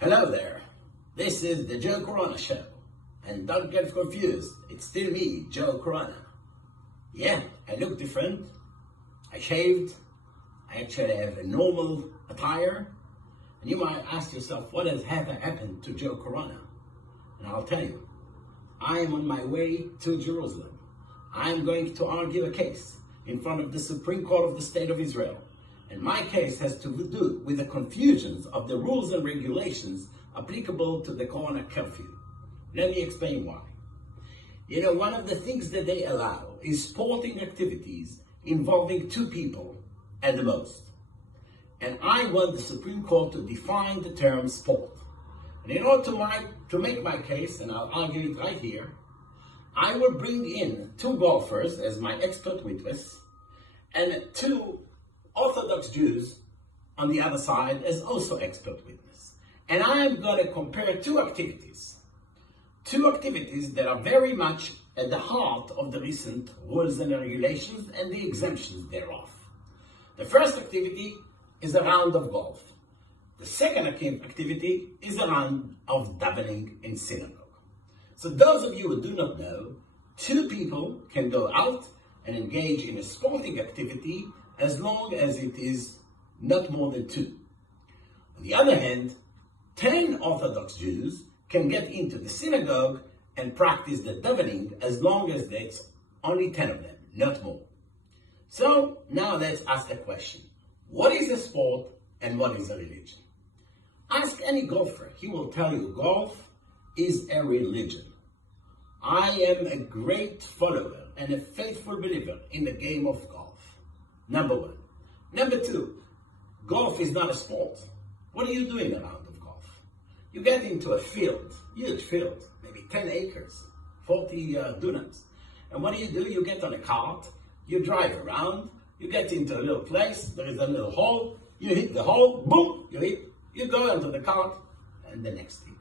Hello there, this is the Joe Corona Show, and don't get confused, it's still me, Joe Corona. Yeah, I look different, I shaved, I actually have a normal attire, and you might ask yourself, what has happened to Joe Corona? And I'll tell you, I am on my way to Jerusalem. I am going to argue a case in front of the Supreme Court of the State of Israel. And my case has to do with the confusions of the rules and regulations applicable to the Corona curfew. Let me explain why. You know, one of the things that they allow is sporting activities involving two people at the most. And I want the Supreme Court to define the term sport. And in order to make my case, and I'll argue it right here, I will bring in two golfers as my expert witness and two Orthodox Jews on the other side as also expert witness. And I'm going to compare two activities that are very much at the heart of the recent rules and regulations and the exemptions thereof. The first activity is a round of golf. The second activity is a round of davening in synagogue. So those of you who do not know, two people can go out and engage in a sporting activity as long as it is not more than two. On the other hand, 10 Orthodox Jews can get into the synagogue and practice the davening as long as there's only 10 of them, not more. So now let's ask the question, what is a sport and what is a religion? Ask any golfer, he will tell you golf is a religion. I am a great follower and a faithful believer in the game of golf. Number one. Number two, golf is not a sport. What are you doing a round of golf? You get into a field, huge field, maybe 10 acres, 40 dunams. And what do? You get on a cart, you drive around, you get into a little place, there is a little hole, you hit the hole, boom, you go into the cart, and the next thing.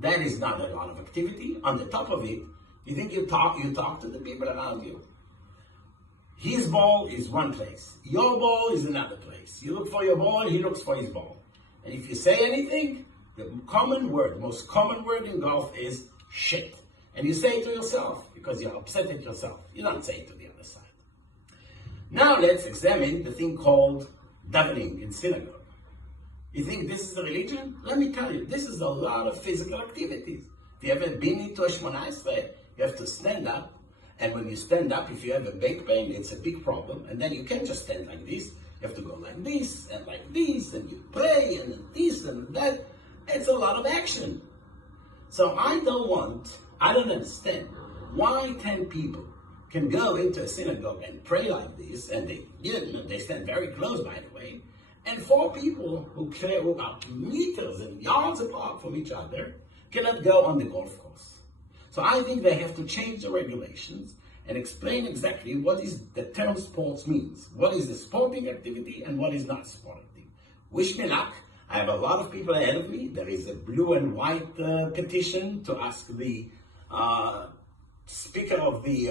That is not a lot of activity. On the top of it, you think you talk to the people around you. His ball is one place. Your ball is another place. You look for your ball, he looks for his ball. And if you say anything, the most common word in golf is shit. And you say it to yourself because you're upset at yourself. You don't say it to the other side. Now let's examine the thing called davening in synagogue. You think this is a religion? Let me tell you, this is a lot of physical activities. If you ever been into a Shmona Esrei, you have to stand up. And when you stand up, if you have a back pain, it's a big problem. And then you can't just stand like this. You have to go like this, and you pray, and this and that. It's a lot of action. So I don't understand why 10 people can go into a synagogue and pray like this, and they stand very close, by the way, and 4 people who are meters and yards apart from each other cannot go on the golf course. So I think they have to change the regulations and explain exactly what is the term sports means. What is a sporting activity and what is not a sporting activity. Wish me luck. I have a lot of people ahead of me. There is a blue and white petition to ask the Speaker of the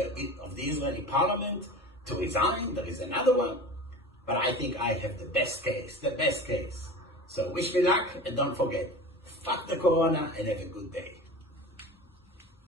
Israeli Parliament to resign. There is another one. But I think I have the best case. So wish me luck and don't forget, fuck the Corona and have a good day.